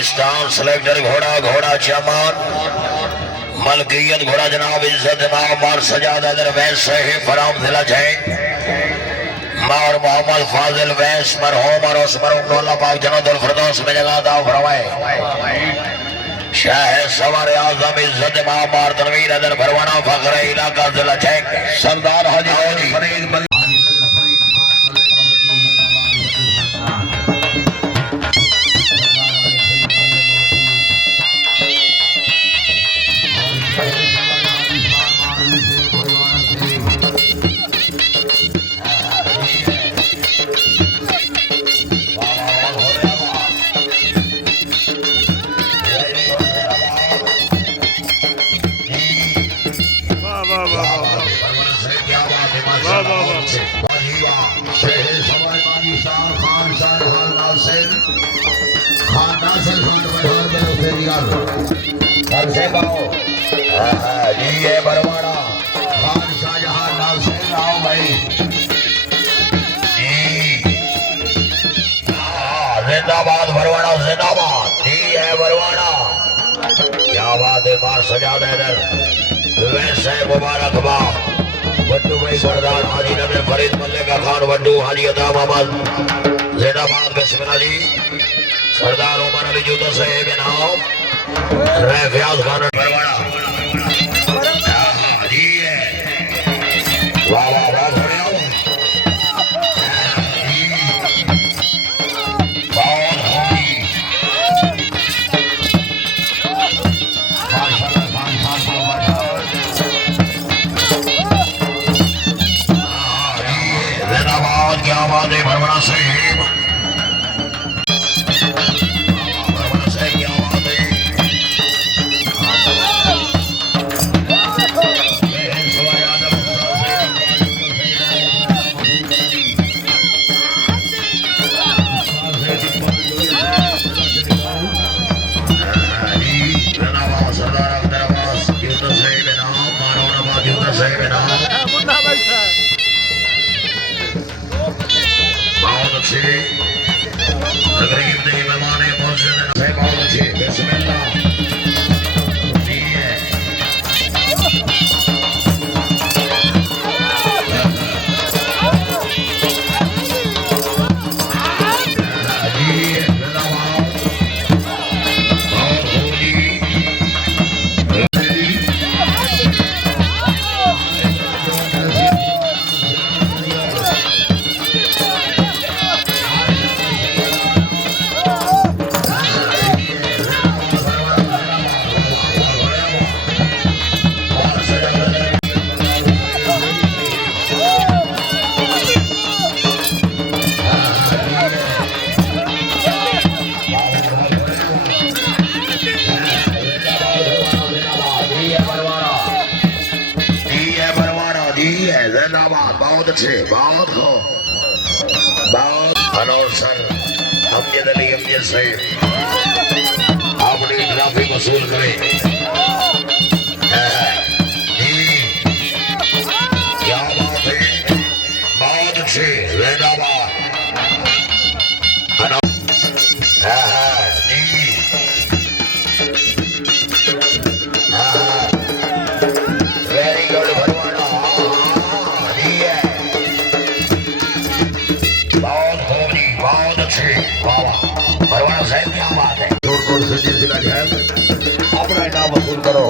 Pakistan selector घोड़ा घोड़ा चमन मलकियत घोड़ा जनाब इज्जत मार सजादा दरवेश साहिब फराम जिला जैन मार मोहम्मद फाजिल वैस मरहूम और उस्मान अल्लाह पाक जन्नतुल फिरदौस में जगह अता फरमाए। शाह सवार आजम इज्जत मार तनवीर अदर भरवाना फखर इलाका जिला जैन सरदार हाजी फरीद बरवाड़ा खान शाहजहां नासिर राव भाई जिंदाबाद बरवाड़ा जिंदाबाद जी है बरवाड़ा क्या बात है बार सजा दे वैसे मुबारकबाद बड्डू भाई सरदार हाजी नबी फरीद मल्लिका खान बड्डू हाजी अता मोहम्मद जिंदाबाद बिस्मिल्लाह जी सरदार उमर अली जूदा साहब इनाम रफियाज खान बरवाड़ा अपनी ट्रॉफी वसूल करें क्या बात है बहुत अच्छे जिंदाबाद वेरी गुड भरवाना बहुत खूबी बहुत अच्छे भरवाना साहब क्या बात है अपना इनाम वसूल करो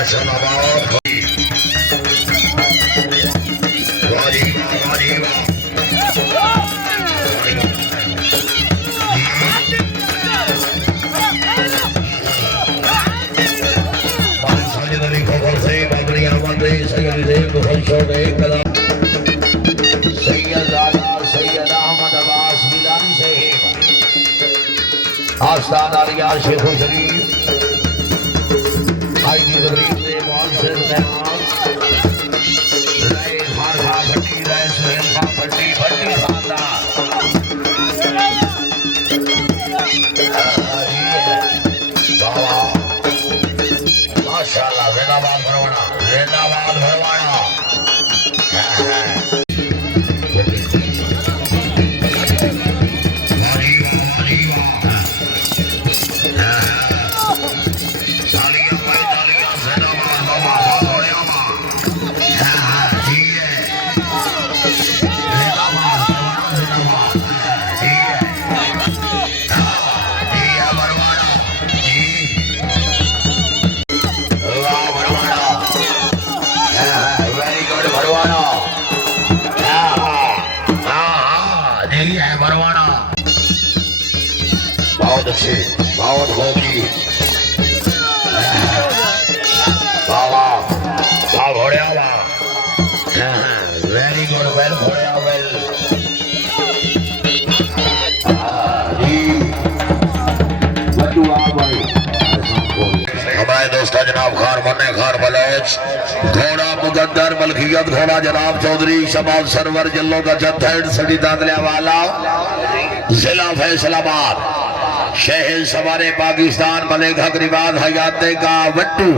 माशाल्लाह बहुत वाजी वाह आस्तान आलिया शेख शरीफ आई दी तकरीब से मौल से मेहमान रहे खान खा भट्टी रहे सुहेल खा भट्टी भट्टी खानदार माशाल्लाह जिंदाबाद भरवाना बहुत अच्छे बहुत खूबी घोड़े वाला वेरी गुड वेल घोड़े वेल हमारे दोस्त जनाब खान मन्ने खान बलोच घोड़ा मुकद्दर मलकियत घोड़ा जनाब चौधरी शबाब सरवर जल्लो का जत्थड़ सड़ी दादलिया वाला जिला फैसलाबाद शहर सवारे पाकिस्तान मलिक हक रिवाज हयाते का वट्टू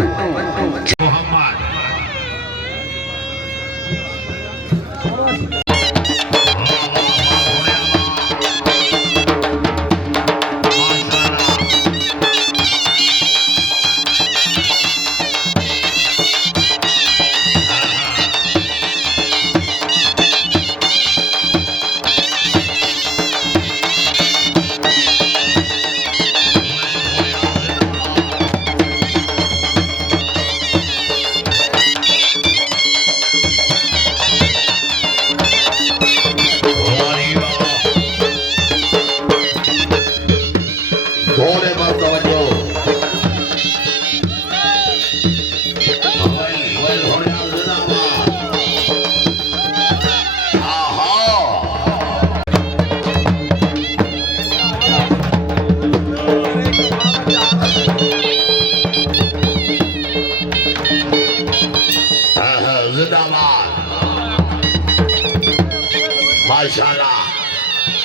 माशाल्लाह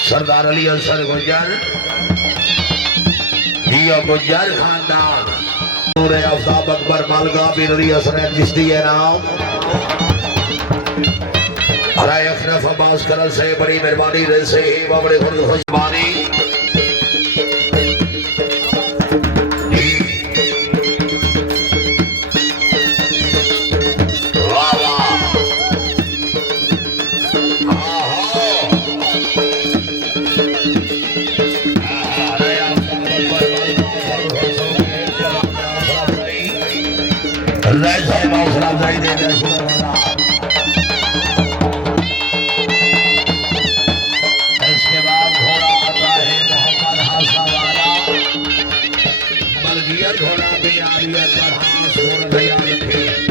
सरदार अली असर गुजर गुजर खानदान नूरे आफ्ताब अकबर मालगा बिन अली असर चिश्ती है नाम राय अखरफ अब्बास करल से बड़ी मेहरबानी रहे से बड़े खुशबानी इसके बाद घोड़ा आता है मोहम्मद हासा वाला बल्गिया घोड़ा भी आलियत बढ़ान सोन दया रखे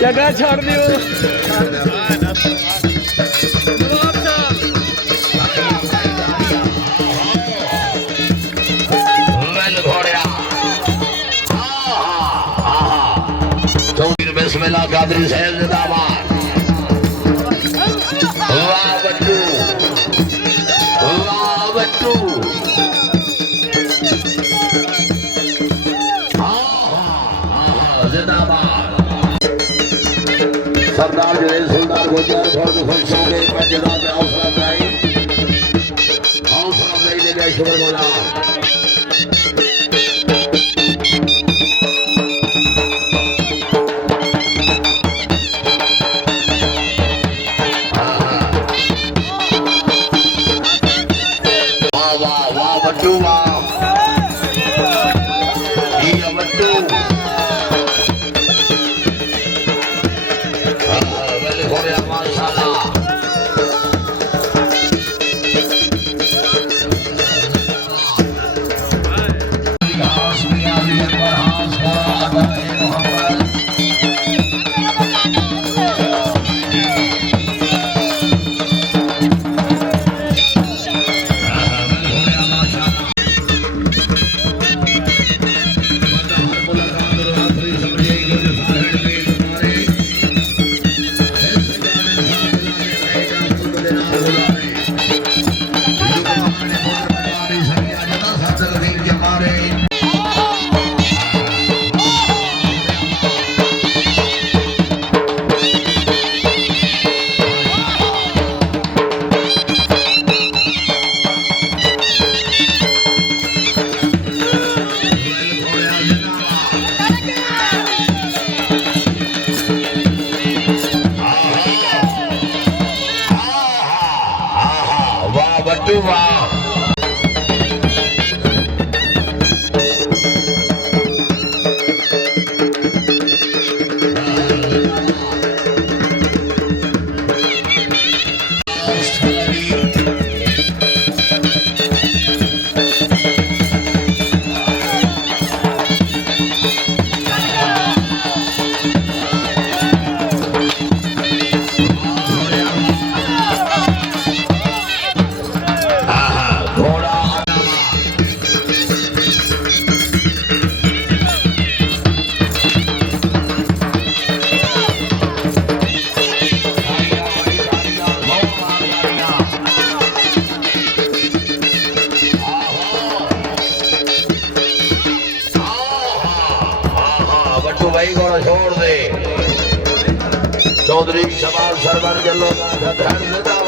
जगह छोड़ दियो बिस्मिल्लाह कादरी साहब जिंदाबाद। वाह बट्टू, वाह बट्टू। जिंदाबाद। सरदार जलील सुल्तान गुजर फर्द खुशों के पंजदा में हौसला अफजाई ले गए शुक्र मौला। भाई घोड़ा छोड़ दे चौधरी शबाब सरवर जल्लो का धड़